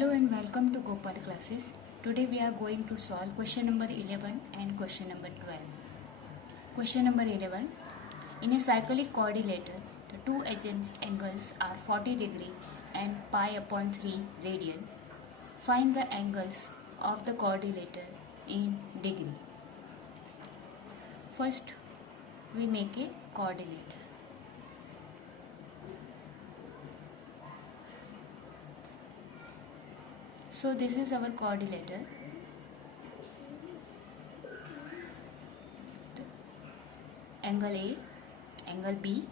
Hello and welcome to Gopal classes. Today we are going to solve question number 11 and question number 12. Question number 11. In a cyclic quadrilateral, the two adjacent angles are 40 degree and pi upon 3 radian. Find the angles of the quadrilateral in degree. First, we make a quadrilateral. So this is our quadrilateral. Angle A, angle B,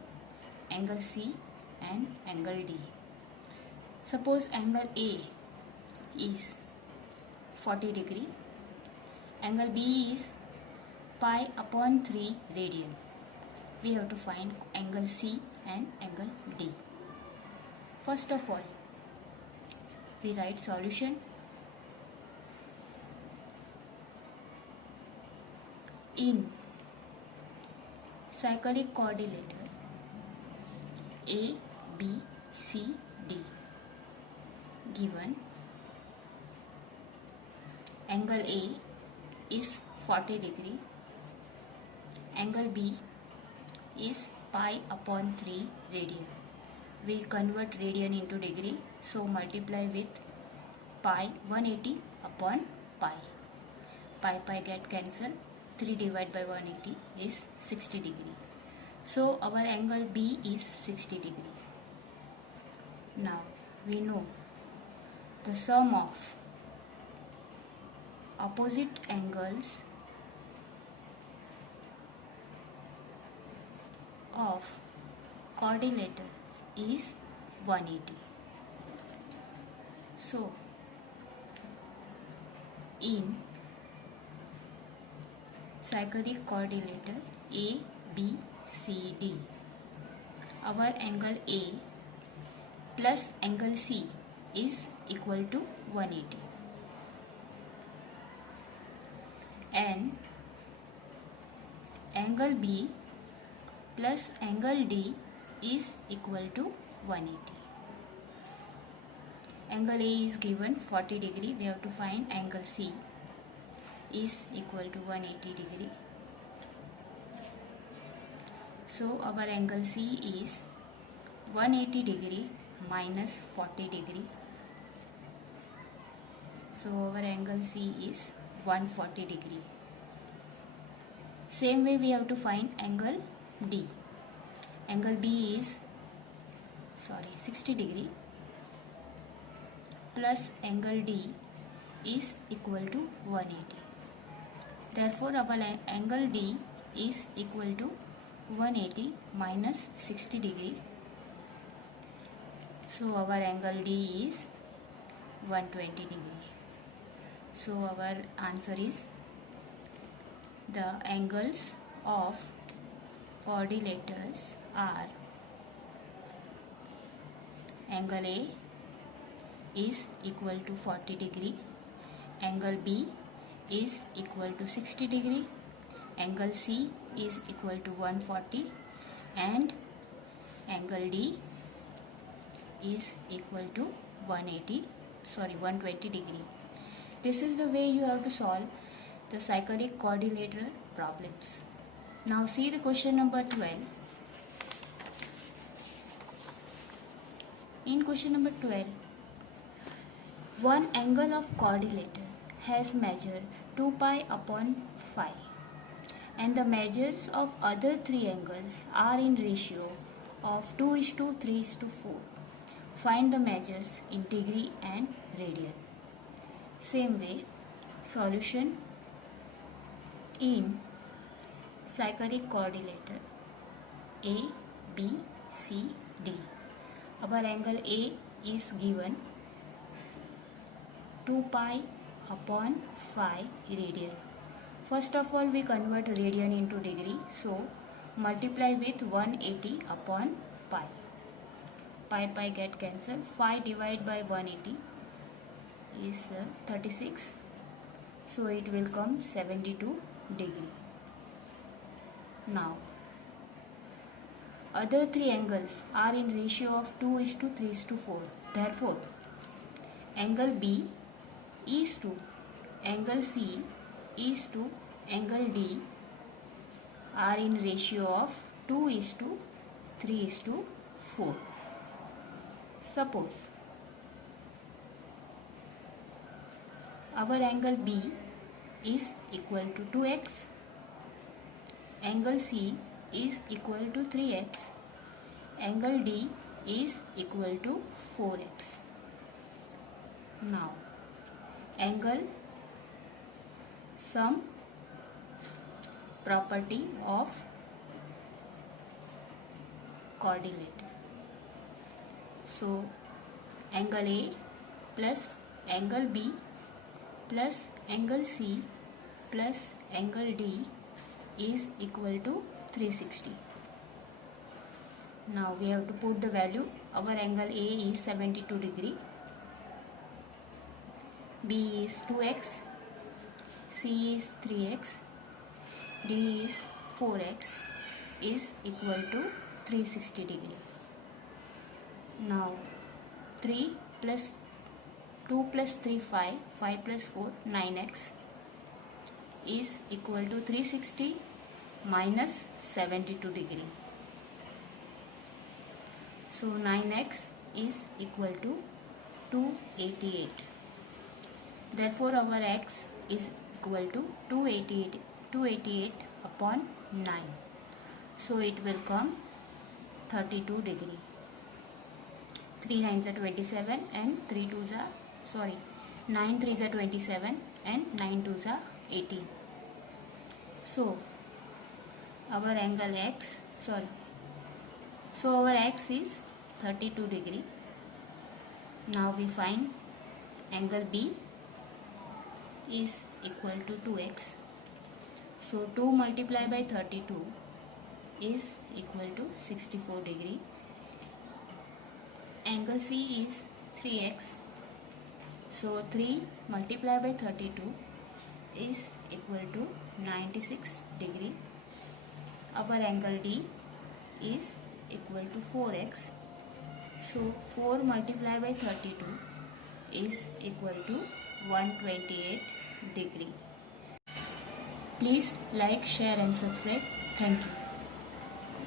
angle C and angle D. Suppose angle A is 40 degree, angle B is pi upon 3 radian. We have to find angle C and angle D. First of all, we write solution. In cyclic quadrilateral A, B, C, D, given angle A is 40 degree, angle B is pi upon 3 radian. We convert radian into degree, so multiply with pi 180 upon pi. Pi get cancelled. 3 divided by 180 is 60 degree. So our angle B is 60 degree. Now we know the sum of opposite angles of quadrilateral is 180. So in cyclic quadrilateral A, B, C, D, our angle A plus angle C is equal to 180 and angle B plus angle D is equal to 180. Angle A is given 40 degree. We have to find angle C is equal to 180 degree. So our angle C is 180 degree minus 40 degree. So our angle C is 140 degree. Same way we have to find angle D. Angle B is 60 degree plus angle D is equal to 180. Therefore our angle D is equal to 180 minus 60 degree. So our angle D is 120 degree. So our answer is the angles of quadrilaterals are angle A is equal to 40 degree, angle B is equal to 60 degree, angle C is equal to 140 and angle D is equal to 120 degree. This is the way you have to solve the cyclic quadrilateral problems. Now see the question number 12. In question number 12, one angle of quadrilateral has measured 2 pi upon 5 and the measures of other three angles are in ratio of 2:3:4. Find the measures in degree and radian. Same way, solution. In cyclic quadrilateral A, B, C, D, our angle A is given 2 pi upon 5 radian. First of all, we convert radian into degree, so multiply with 180 upon pi. Pi get cancelled. 5 divided by 180 is 36, so it will come 72 degree. Now other three angles are in ratio of 2:3:4. Therefore angle B is to angle C is to angle D are in ratio of 2:3:4. Suppose our angle B is equal to 2x, angle C is equal to 3x, angle D is equal to 4x. Now, angle sum property of coordinate. So, angle A plus angle B plus angle C plus angle D is equal to 360. Now we have to put the value. Our angle A is 72 degree, B is 2x, C is 3x, D is 4x is equal to 360 degree. Now 3 plus 2 plus 3 5, 5 plus 4 9x is equal to 360 minus 72 degree. So 9x is equal to 288. Therefore our x is equal to 288 upon 9. So it will come 32 degree. 3 9s are 27 and 9 3s are 27 and 9 2s are 18. So our angle our x is 32 degree. Now we find angle B is equal to 2x. So 2 multiplied by 32 is equal to 64 degree. Angle C is 3x. So 3 multiplied by 32 is equal to 96 degree. Our angle D is equal to 4x. So 4 multiplied by 32 is equal to 128 degree. Please like, share and subscribe. Thank you.